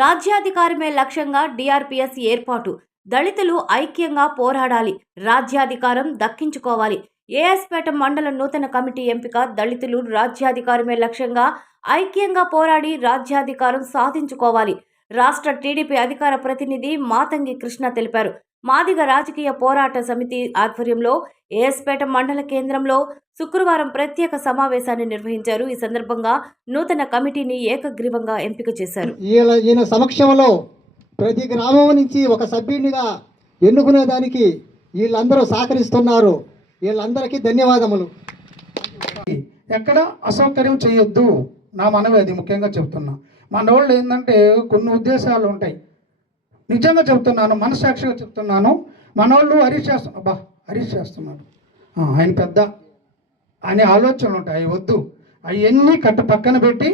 రాజ్యాధికారమే లక్ష్యంగా డిఆర్పీఎస్ ఏర్పాటు. దళితులు ఐక్యంగా పోరాడాలి. రాజ్యాధికారం దక్కించుకోవాలి. ఏఎస్పేట మండల నూతన కమిటీ ఎంపిక. దళితులు రాజ్యాధికారమే లక్ష్యంగా ఐక్యంగా పోరాడి రాజ్యాధికారం సాధించుకోవాలి. రాష్ట్ర టీడీపీ అధికార ప్రతినిధి మాతంగి కృష్ణ తెలిపారు. మాదిగ రాజకీయ పోరాట సమితి ఆధ్వర్యంలో ఏఎస్పేట మండల కేంద్రంలో శుక్రవారం ప్రత్యేక సమావేశాన్ని నిర్వహించారు. ఈ సందర్భంగా నూతన కమిటీని ఏకగ్రీవంగా ఎంపిక చేశారు. ఈయన సమక్షంలో ప్రతి గ్రామం నుంచి ఒక సభ్యునిగా ఎన్నుకునేదానికి వీళ్ళందరూ సహకరిస్తున్నారు. వీళ్ళందరికీ ధన్యవాదములు. ఎక్కడ అసౌకర్యం చేయొద్దు నా మనవి, అది ముఖ్యంగా చెప్తున్నా. మన వాళ్ళు ఏంటంటే కొన్ని ఉద్దేశాలు ఉంటాయి. నిజంగా చెప్తున్నాను, మనస్సాక్షిగా చెప్తున్నాను. మన వాళ్ళు హరీష్ చేస్తున్నాడు, ఆయన పెద్ద అనే ఆలోచనలు ఉంటాయి. అవి వద్దు, అవన్నీ పక్కన పెట్టి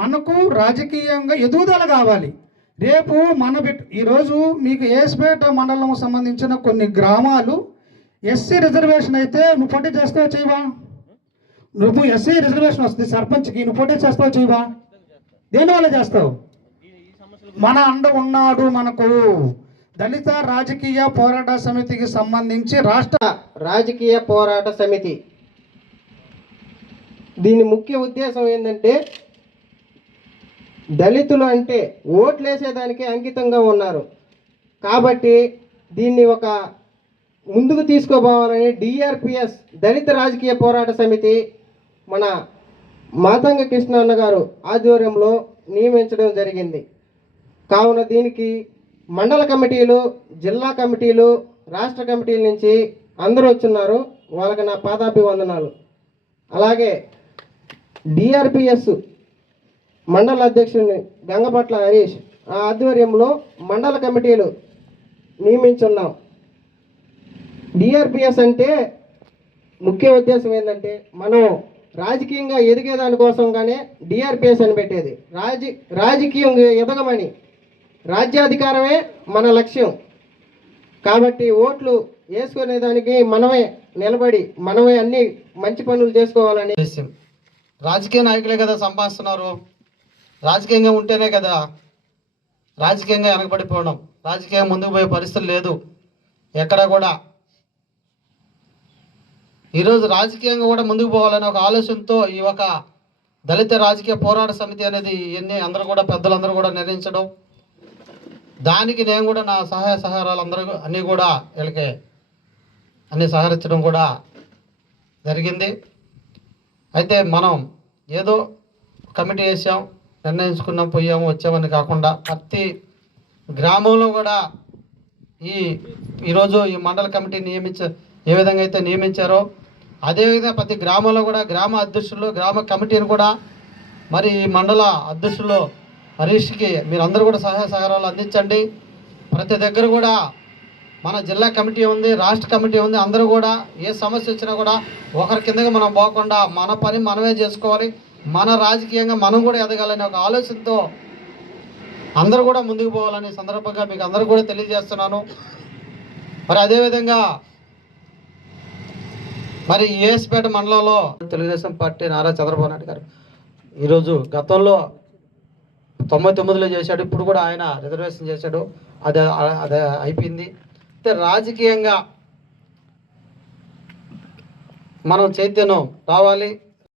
మనకు రాజకీయంగా ఎదుగుదల కావాలి. రేపు ఈరోజు మీకు ఏఎస్పేట మండలం సంబంధించిన కొన్ని గ్రామాలు ఎస్సీ రిజర్వేషన్ అయితే నువ్వు పోటీ చేస్తావు చేయవా? నువ్వు ఎస్సీ రిజర్వేషన్ వస్తుంది సర్పంచ్కి, నువ్వు పోటీ చేస్తావు చేయవా? దేనివల్ల చేస్తావు? మన అండ ఉన్నాడు మనకు. దళిత రాజకీయ పోరాట సమితికి సంబంధించి రాష్ట్ర రాజకీయ పోరాట సమితి దీని ముఖ్య ఉద్దేశం ఏంటంటే దళితులు అంటే ఓట్లేసేదానికి అంకితంగా ఉన్నారు కాబట్టి దీన్ని ఒక ముందుకు తీసుకోపోవాలని డిఆర్పిఎస్ దళిత రాజకీయ పోరాట సమితి మన మాతంగ కృష్ణ అన్న గారు ఆధ్వర్యంలో నియమించడం జరిగింది. కావున దీనికి మండల కమిటీలు, జిల్లా కమిటీలు, రాష్ట్ర కమిటీల నుంచి అందరూ వచ్చున్నారు. వాళ్ళకి నా పాదాభివందనాలు. అలాగే డిఆర్పిఎస్ మండల అధ్యక్షుడిని గంగపట్ల హరీష్ ఆధ్వర్యంలో మండల కమిటీలు నియమించున్నాం. డిఆర్పిఎస్ అంటే ముఖ్య ఉద్దేశం ఏంటంటే మనం రాజకీయంగా ఎదిగేదానికోసంగానే డిఆర్పిఎస్ అని పెట్టేది. రాజకీయంగా ఎదగమని, రాజ్యాధికారమే మన లక్ష్యం కాబట్టి ఓట్లు వేసుకునేదానికి మనమే నిలబడి మనమే అన్ని మంచి పనులు చేసుకోవాలని. రాజకీయ నాయకులే కదా సంపాదిస్తున్నారు. రాజకీయంగా ఉంటేనే కదా రాజకీయంగా వెనకబడిపోవడం, రాజకీయం ముందుకు పోయే పరిస్థితి లేదు ఎక్కడ కూడా. ఈరోజు రాజకీయంగా కూడా ముందుకు పోవాలనే ఒక ఆలోచనతో ఈ ఒక దళిత రాజకీయ పోరాట సమితి అనేది ఇవన్నీ అందరూ కూడా పెద్దలందరూ కూడా నిర్ణయించడం, దానికి నేను కూడా నా సహాయ సహకారాలు అందరూ అన్నీ కూడా వీళ్ళకి అన్నీ సహకరించడం కూడా జరిగింది. అయితే మనం ఏదో కమిటీ వేసాం, నిర్ణయించుకున్నాం, పోయాము, వచ్చామని కాకుండా ప్రతి గ్రామంలో కూడా ఈరోజు ఈ మండల కమిటీ ఏ విధంగా అయితే నియమించారో అదేవిధంగా ప్రతి గ్రామంలో కూడా గ్రామ అధ్యక్షులు, గ్రామ కమిటీని కూడా మరి ఈ మండల అధ్యక్షులు హరీష్కి మీరందరూ కూడా సహాయ సహకారాలు అందించండి. ప్రతి దగ్గర కూడా మన జిల్లా కమిటీ ఉంది, రాష్ట్ర కమిటీ ఉంది. అందరూ కూడా ఏ సమస్య వచ్చినా కూడా ఒకరి కిందగా మనం పోకుండా మన పని మనమే చేసుకోవాలి, మన రాజకీయంగా మనం కూడా ఎదగాలనే ఒక ఆలోచనతో అందరూ కూడా ముందుకు పోవాలని సందర్భంగా మీకు అందరూ కూడా తెలియజేస్తున్నాను. మరి అదేవిధంగా మరి ఏఎస్పేట మండలంలో తెలుగుదేశం పార్టీ నారా చంద్రబాబు నాయుడు గారు ఈరోజు గతంలో 99లో చేశాడు, ఇప్పుడు కూడా ఆయన రిజర్వేషన్ చేశాడు, అదే అయిపోయింది. అయితే రాజకీయంగా మనం చైతన్యం రావాలి.